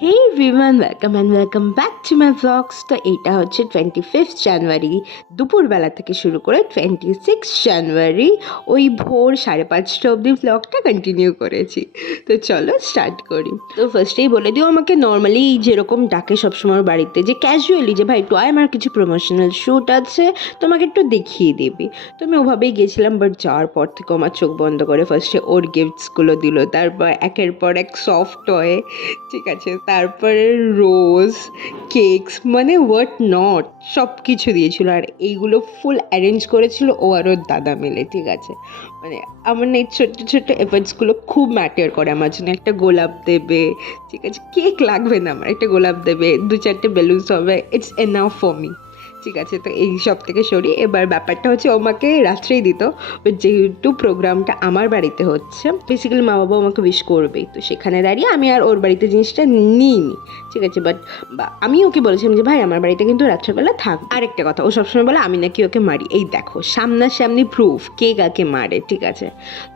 Hey everyone, welcome back to my blogs. তো এইটা হচ্ছে 25 জানুয়ারি দুপুরবেলা থেকে শুরু করে 26 জানুয়ারি ওই ভোর 5:30 অবধি ব্লগটা কন্টিনিউ করেছি। তো চলো স্টার্ট করি। তো ফার্স্টেই বলে দিও, আমাকে নর্মালি যেরকম ডাকে সবসময় ওর বাড়িতে, যে ক্যাজুয়ালি যে ভাই একটু আয়, আমার কিছু প্রমোশনাল শ্যুট আছে, তোমাকে একটু দেখিয়ে দেবে। তো আমি ওভাবেই গেছিলাম, বাট যাওয়ার পর থেকে আমার চোখ বন্ধ করে ফার্স্টে ওর গিফটসগুলো দিল, তারপর একের পর এক সফট টয়, ঠিক আছে, তারপরে রোজ, কেকস, মানে হোয়াট নট সব কিছু দিয়েছিল। আর এইগুলো ফুল অ্যারেঞ্জ করেছিল ও আর ওর দাদা মিলে, ঠিক আছে। মানে আমার না এই ছোট্ট ছোট্ট এফার্টসগুলো খুব ম্যাটার করে আমার জন্য। একটা গোলাপ দেবে, ঠিক আছে, কেক লাগবে না আমার, একটা গোলাপ দেবে, 2-4টে বেলুনস হবে, ইটস এনাফ ফর মি, ঠিক আছে। তো এই সব থেকে সরি, এবার ব্যাপারটা হচ্ছে ও আমাকে রাত্রেই দিত, বাট যেহেতু প্রোগ্রামটা আমার বাড়িতে হচ্ছে, বেসিক্যালি মা বাবা আমাকে উইশ করবেই, তো সেখানে দাঁড়িয়ে আমি আর ওর বাড়িতে জিনিসটা নিইনি, ঠিক আছে। বাট আমি ওকে বলেছিলাম যে ভাই আমার বাড়িতে কিন্তু রাত্রেবেলা থাক। আরেকটা কথা, ও সবসময় বলে আমি নাকি ওকে মারি, এই দেখো সামনাসামনি প্রুফ কে কাকে মারে, ঠিক আছে।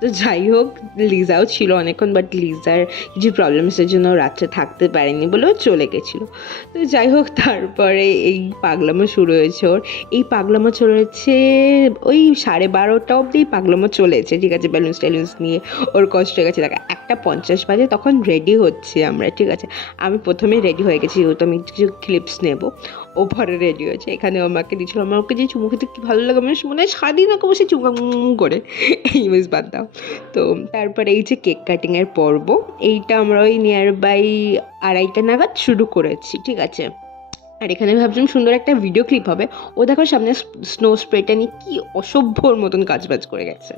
তো যাই হোক, লিজাও ছিল অনেকক্ষণ, বাট লিজার কিছু প্রবলেমসের জন্য রাত্রে থাকতে পারেনি বলে ও চলে গেছিলো। তো যাই হোক, তারপরে এই পাগলামো শুরু হয়েছে ওর। এই পাগলামো চলেছে ওই 12:30 অবধি পাগলামো চলেছে, ঠিক আছে, ব্যালুন্স ট্যালুন্স নিয়ে ওর কষ্ট হয়ে গেছে। দেখা 1:50 বাজে, তখন রেডি হচ্ছে আমরা, ঠিক আছে। আমি প্রথমেই রেডি হয়ে গেছি, যেহেতু আমি কিছু ক্লিপস নেব। ও পরে রেডি হয়েছে, এখানে আমাকে দিয়েছিল, আমার ওকে যে চুমু খেতে কি ভালো লাগে, আমার মনে হয় স্বাধীন ওকে বসে চুমা করে, এই মিস বাদ দাও। তো তারপরে এই যে কেক কাটিংয়ের পর্ব, এইটা আমরা ওই নিয়ার বাই 2:30 নাগাদ শুরু করেছি, ঠিক আছে। আর এখানে ভাবছিলাম সুন্দর একটা ভিডিও ক্লিপ হবে, ও দেখো সামনে স্নো স্প্রেটা নিয়ে কী অসভ্যর মতন কাজবাজ করে গেছে।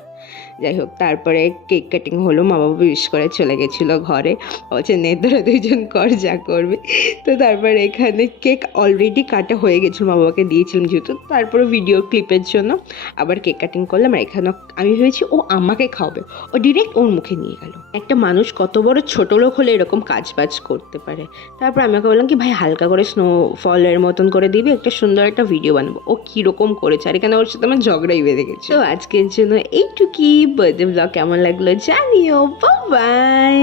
যাই হোক, তারপরে কেক কাটিং হলো, মা বাবা উইশ করে চলে গেছিলো ঘরে, বলছে নে তোরা দুইজন কর যা করবে। তো তারপরে এখানে কেক অলরেডি কাটা হয়ে গেছিলো, মা বাবাকে দিয়েছিলাম যেহেতু, তারপরে ভিডিও ক্লিপের জন্য আবার কেক কাটিং করলাম। আর এখানে আমি ভেবেছি ও আমাকে খাওয়াবে, ও ডিরেক্ট ওর মুখে নিয়ে গেল। একটা মানুষ কত বড় ছোটো লোক হলে এরকম কাজবাজ করতে পারে। তারপর আমি ওকে বললাম কি ভাই হালকা করে স্নোফলের মতন করে দিবি, একটা সুন্দর একটা ভিডিও বানাবো। ও কীরকম করেছে, আর এখানে ওর সাথে আমার ঝগড়াই বেঁধে গেছে। তো আজকের জন্য এইটুকুই। বার্থডে ব্লগ কেমন লাগলো জানিও, বাই।